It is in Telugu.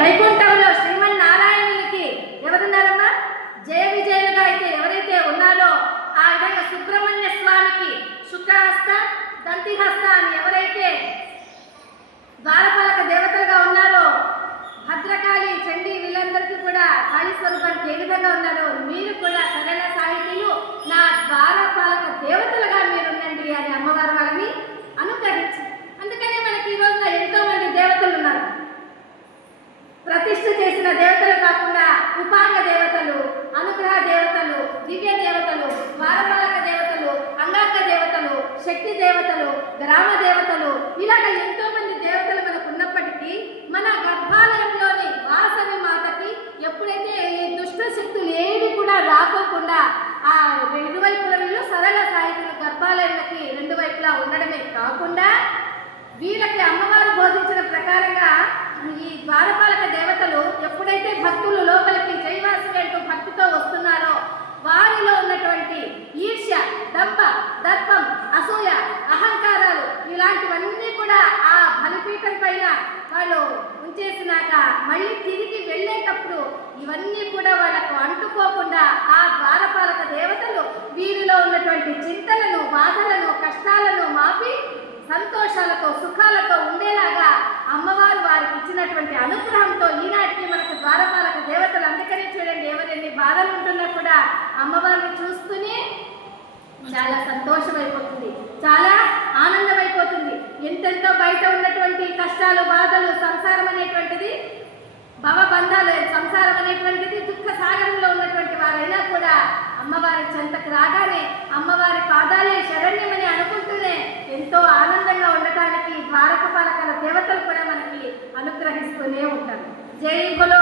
వైకుంఠంలో శ్రీమన్నారాయణునికి ఎవరున్నారమ్మా? జయ విజయులుగా అయితే ఎవరైతే ఉన్నారో ఆ విధంగా సుబ్రహ్మణ్య స్వామికి శుక్రహస్త దంతిహస్త అని ఎవరైతే ద్వారపాలక దేవతలుగా ఉన్నారో, భద్రకాళి చండీ వీళ్ళందరికీ కూడా కాళీ స్వరూపానికి ఏ విధంగా ఉన్నారో మీరు కూడా సరైన సాహితీలు నా ద్వారపాలక దేవతలుగా మీరుండండి అని అమ్మవారు వాళ్ళని అనుగ్రహించి, అందుకనే మనకి ఈ రోజున ఎంతో మంది దేవతలు ఉన్నారు. ప్రతిష్ఠ చేసిన దేవతలు కాకుండా ఉపాంగ దేవతలు, అనుగ్రహ దేవతలు, దివ్య దేవతలు, ద్వారపాలక దేవతలు, అంగాంగ దేవతలు, శక్తి దేవతలు, గ్రామ దేవతలు, ఇలాగ ఎంతో మంది దేవతలు మనకు ఉన్నప్పటికీ మన గర్భాలయంలోని వాసవి మాతకి ఎప్పుడైతే ఈ దుష్ట శక్తులు ఏవి కూడా రాకోకుండా ఆ ఇరువైపుల వీళ్ళు సరళ సాహిత్యులు గర్భాలయాలకి రెండు వైపులా ఉండడమే కాకుండా వీళ్ళకి అమ్మవారు బోధించిన ప్రకారంగా ఈ ద్వారపాలక దేవతలు ఎప్పుడైతే భక్తులు లోపలికి జైవాసి అంటూ భక్తితో వస్తున్నారో వారిలో ఉన్నటువంటి ఈర్ష్య, దంప, దర్పం, అసూయ, అహంకారాలు ఇలాంటివన్నీ కూడా ఆ బలిపీఠం పైన వాళ్ళు ఉంచేసినాక మళ్ళీ తిరిగి వెళ్ళేటప్పుడు ఇవన్నీ కూడా వాళ్ళకు అంటుకోకుండా ఆ ద్వారపాలక దేవతలు వీరిలో ఉన్నటువంటి చింతలను, బాధలను, కష్టాలను మాపి సంతోషాలతో, సుఖాలతో ఉండేలాగా అమ్మవారు వారికి ఇచ్చినటువంటి అనుగ్రహంతో ఈనాటికి మనకు ద్వారపాలక దేవతలు. అందుకనే చూడండి, ఎవరెన్ని బాధలు ఉంటున్నా కూడా అమ్మవారిని చూస్తూనే చాలా సంతోషమైపోతుంది, చాలా ఆనందమైపోతుంది. ఎంతెంతో బయట ఉన్నటువంటి కష్టాలు, బాధలు, సంసారం అనేటువంటిది, భవబంధాలు, సంసారం అనేటువంటిది దుఃఖ సాగరంలో ఉన్నటువంటి వారైనా కూడా అమ్మవారి చెంతకు రాగానే అమ్మవారి పాదాలే శరణ్యమని అనుకుంటూనే ఎంతో ఆనందంగా ఉండటానికి ద్వారపాలక దేవతలు కూడా మనకి అనుగ్రహిస్తూనే ఉంటారు. జై బలో